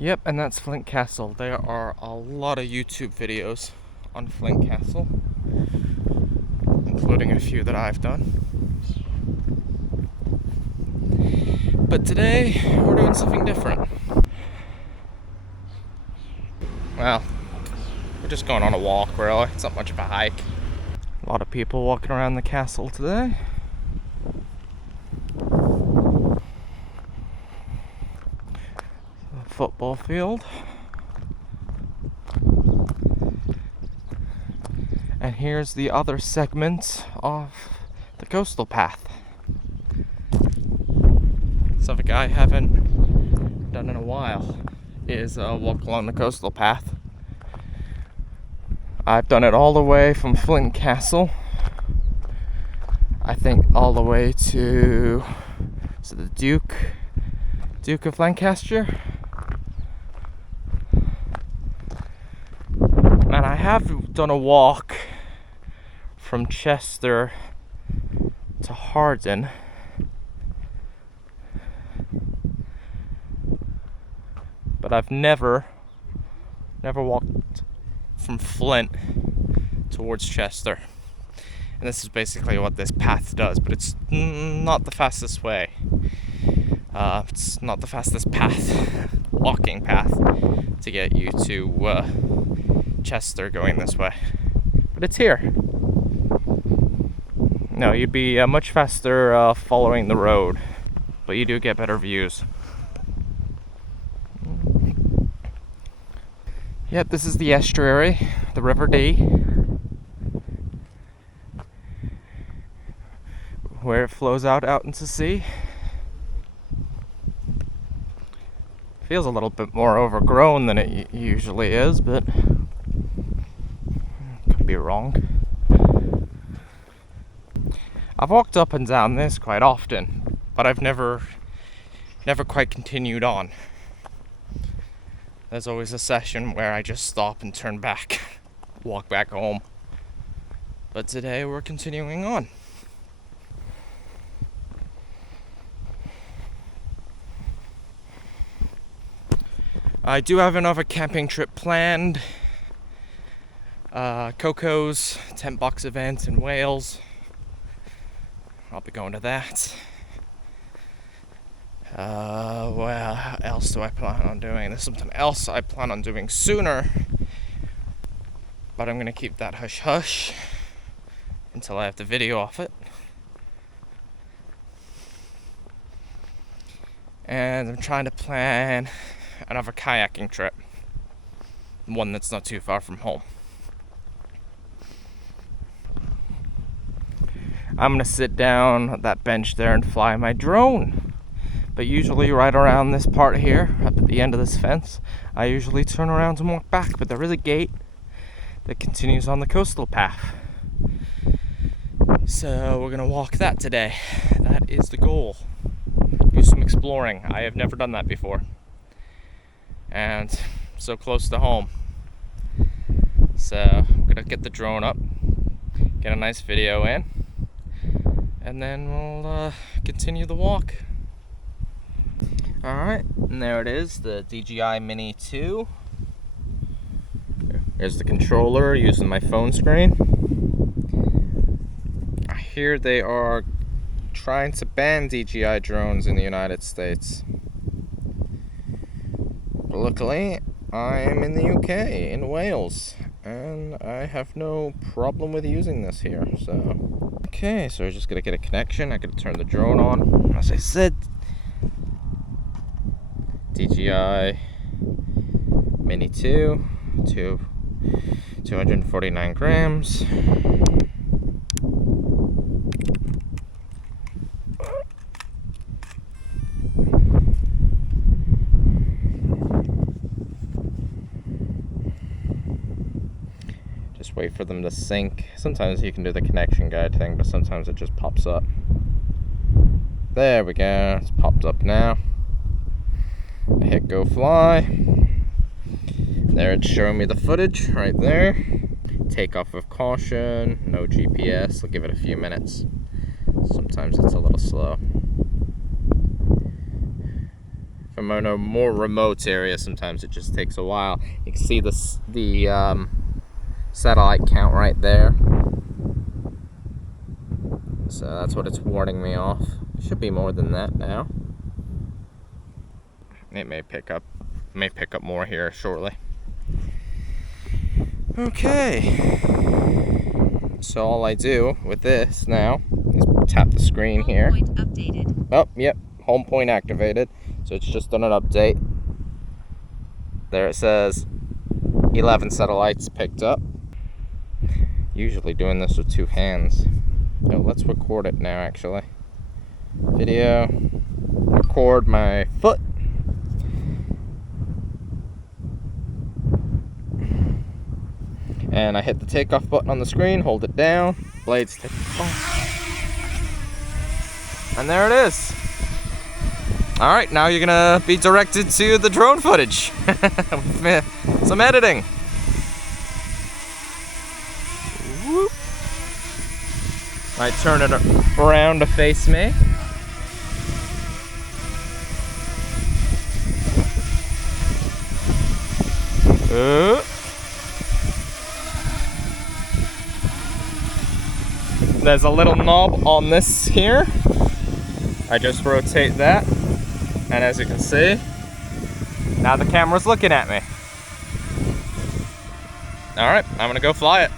Yep, and that's Flint Castle. There are a lot of YouTube videos on Flint Castle, including a few that I've done. But today, we're doing something different. Well, we're just going on a walk, really. It's not much of a hike. A lot of people walking around the castle today. A football field. And here's the other segment of the coastal path. Something I haven't done in a while is walk along the coastal path. I've done it all the way from Flint Castle, I think all the way to the Duke of Lancaster. And I have done a walk from Chester to Hardin. But I've never walked from Flint towards Chester. And this is basically what this path does, but it's not the fastest way. It's not the fastest path, walking path, to get you to Chester going this way. But it's here. No, you'd be much faster following the road, but you do get better views. Yep, this is the estuary, the River Dee, where it flows out into sea. Feels a little bit more overgrown than it usually is, but could be wrong. I've walked up and down this quite often, but I've never quite continued on. There's always a session where I just stop and turn back, walk back home. But today we're continuing on. I do have another camping trip planned. Coco's tent box event in Wales. I'll be going to that. What else do I plan on doing? There's something else I plan on doing sooner, but I'm gonna keep that hush hush until I have the video off it. And I'm trying to plan another kayaking trip, one that's not too far from home. I'm gonna sit down at that bench there and fly my drone. But usually right around this part here, up at the end of this fence, I usually turn around and walk back, but there is a gate that continues on the coastal path. So we're gonna walk that today. That is the goal. Do some exploring. I have never done that before. And so close to home. So we're gonna get the drone up, get a nice video in, and then we'll continue the walk. Alright, and there it is, the DJI Mini 2. Here's the controller using my phone screen. I hear they are trying to ban DJI drones in the United States. But luckily, I am in the UK, in Wales, and I have no problem with using this here, so. Okay, so we're just gonna get a connection. I gotta turn the drone on. As I said, DJI Mini 2 to 249 grams. Just wait for them to sync. Sometimes you can do the connection guide thing, but sometimes it just pops up. There we go, it's popped up now. I hit go fly. There it's showing me the footage right there. Takeoff with caution, no GPS. I'll give it a few minutes. Sometimes it's a little slow. from a more remote area, sometimes it just takes a while. You can see the satellite count right there. So that's what it's warning me off. It should be more than that now. It may pick up more here shortly. Okay. So all I do with this now is tap the screen here. Home point updated. Oh, yep, home point activated. So it's just done an update. There it says 11 satellites picked up. Usually doing this with two hands. Oh, let's record it now actually. Video. Record my foot. And I hit the takeoff button on the screen, hold it down, blades take off. And there it is. All right, now you're gonna be directed to the drone footage. Some editing. Whoop. I turn it around to face me. There's a little knob on this here. I just rotate that, and as you can see, now the camera's looking at me. All right, I'm gonna go fly it.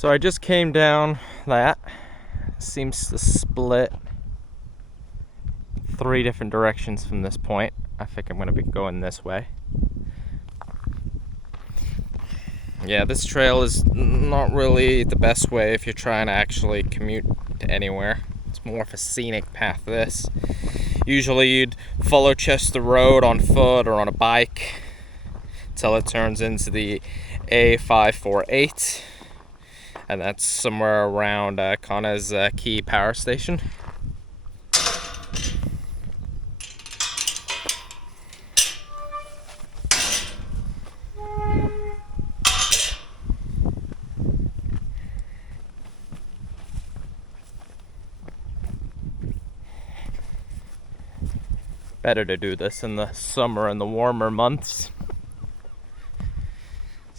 So I just came down that. Seems to split 3 different directions from this point. I think I'm going to be going this way. Yeah, this trail is not really the best way if you're trying to actually commute to anywhere. It's more of a scenic path, this. Usually you'd follow Chester Road on foot or on a bike until it turns into the A548. And that's somewhere around Connor's Key Power Station. Better to do this in the summer and the warmer months.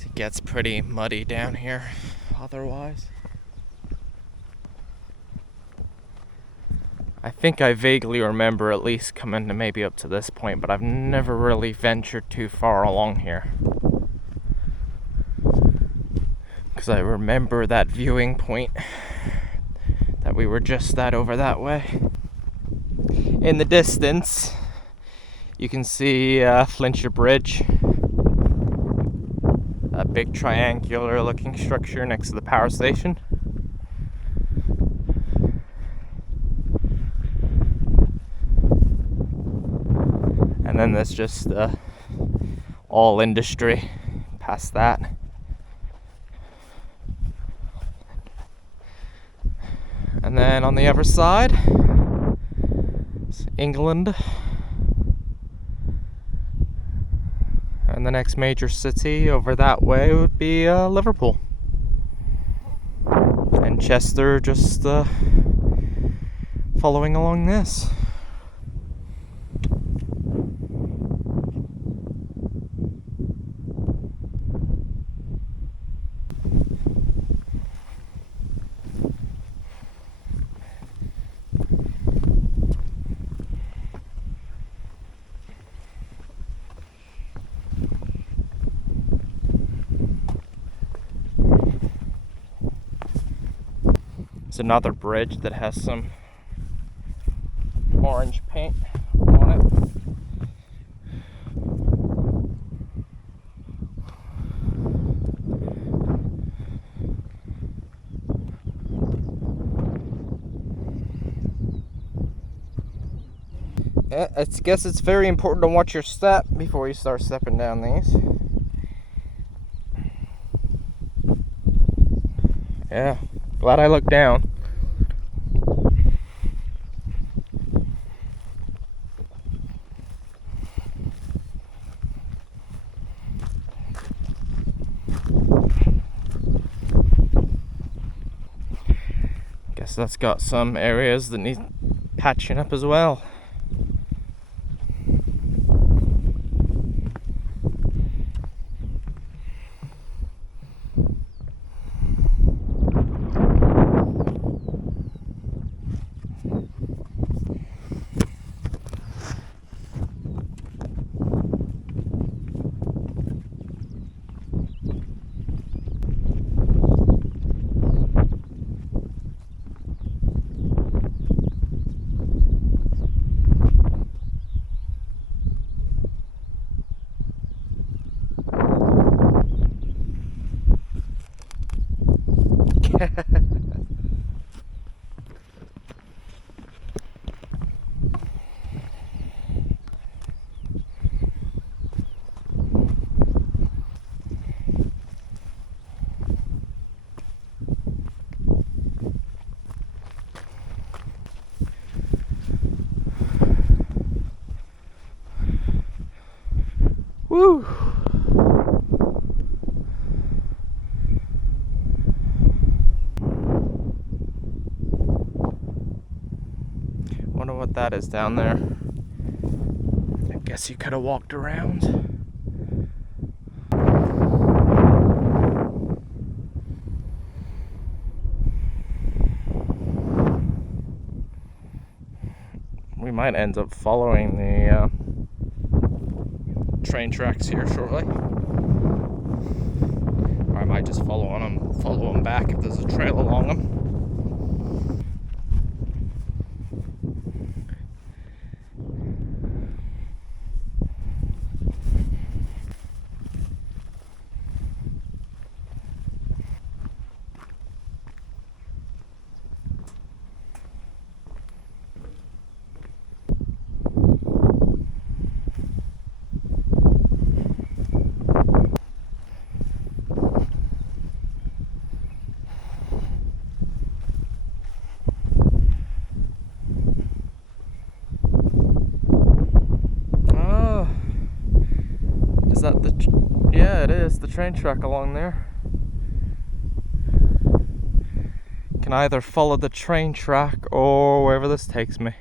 It gets pretty muddy down here otherwise. I think I vaguely remember at least coming to maybe up to this point, but I've never really ventured too far along here. Because I remember that viewing point that we were just over that way. In the distance, you can see Flint Bridge, a big triangular looking structure next to the power station. And then there's just all industry past that. And then on the other side, it's England. And the next major city over that way would be Liverpool. And Chester just following along this. There's another bridge that has some orange paint on it. Yeah, I guess it's very important to watch your step before you start stepping down these. Yeah, glad I looked down. Guess that's got some areas that need patching up as well. Woo! Wonder what that is down there. I guess you could have walked around. We might end up following the train tracks here shortly. Or I might just follow them back if there's a trail along them. Is that the... yeah, it is the train track along there. Can either follow the train track or wherever this takes me.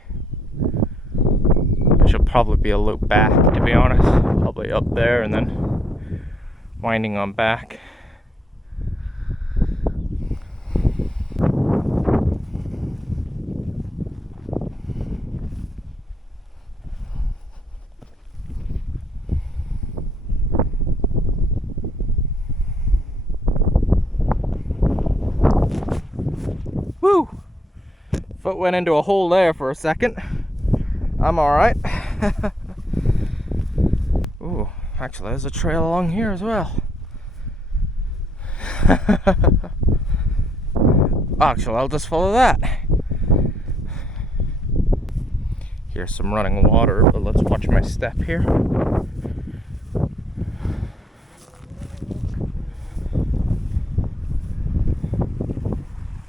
Which will probably be a loop back, to be honest. Probably up there and then winding on back. Woo! Foot went into a hole there for a second. I'm alright. Ooh, actually there's a trail along here as well. Actually, I'll just follow that. Here's some running water, but let's watch my step here.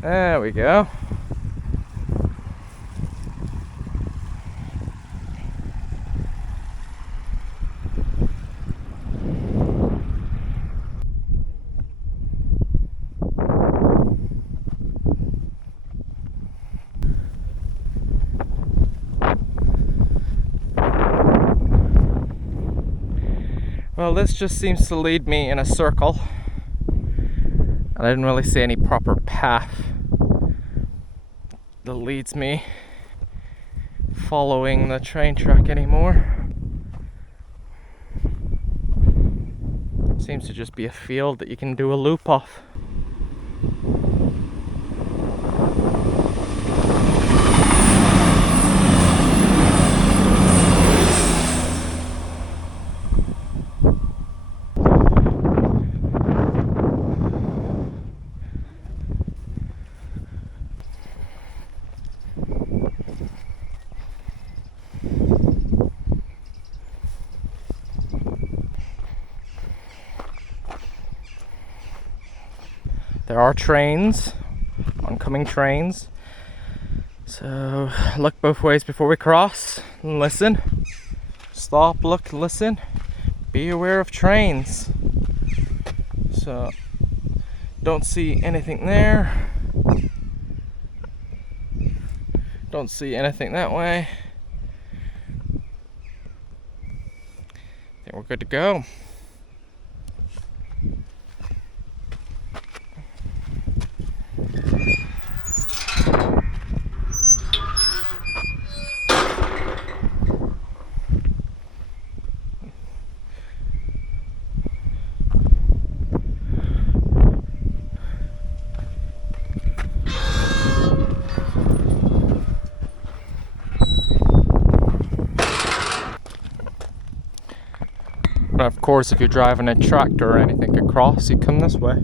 There we go. Well, this just seems to lead me in a circle. And I didn't really see any proper path that leads me following the train track anymore. Seems to just be a field that you can do a loop off. There are trains, oncoming trains, so look both ways before we cross and listen. Stop, look, listen, be aware of trains. So, don't see anything there, don't see anything that way. I think we're good to go. But of course, if you're driving a tractor or anything across, you come this way.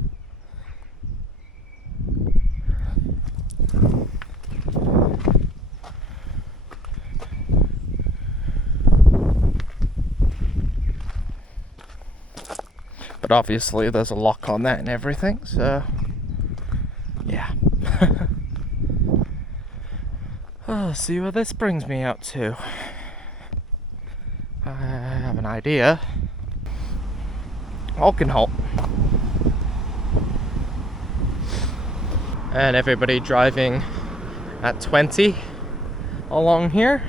But obviously there's a lock on that and everything, so yeah. Oh, see what this brings me out to. I have an idea. Oakenholt. And everybody driving at 20 along here.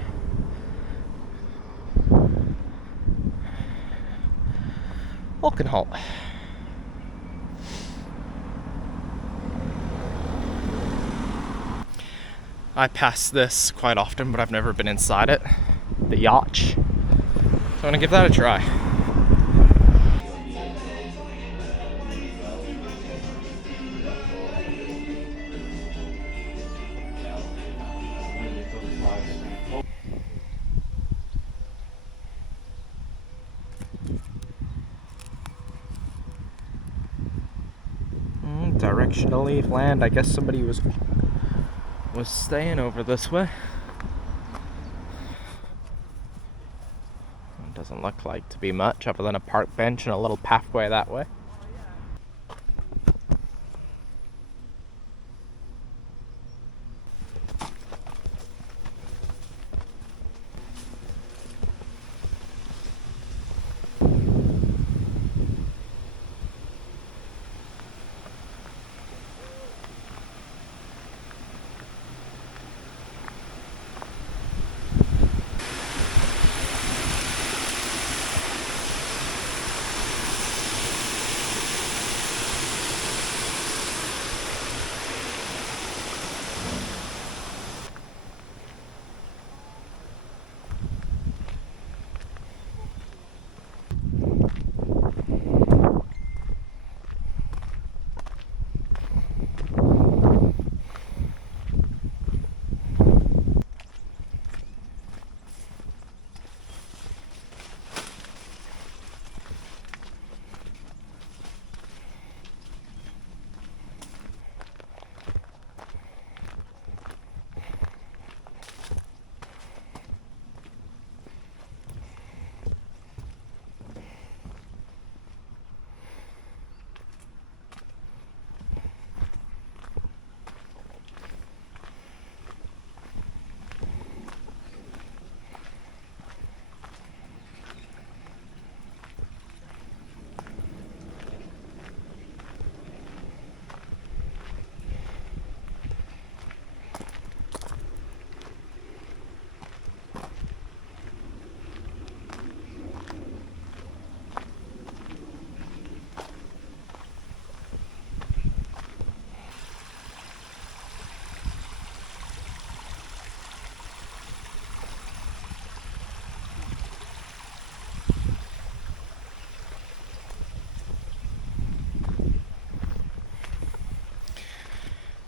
Oakenholt. I pass this quite often, but I've never been inside it. The yacht. So I'm gonna give that a try. direction to leave land. I guess somebody was staying over this way. It doesn't look like to be much other than a park bench and a little pathway that way.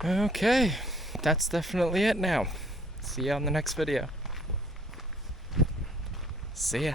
Okay, that's definitely it now. See you on the next video. See ya.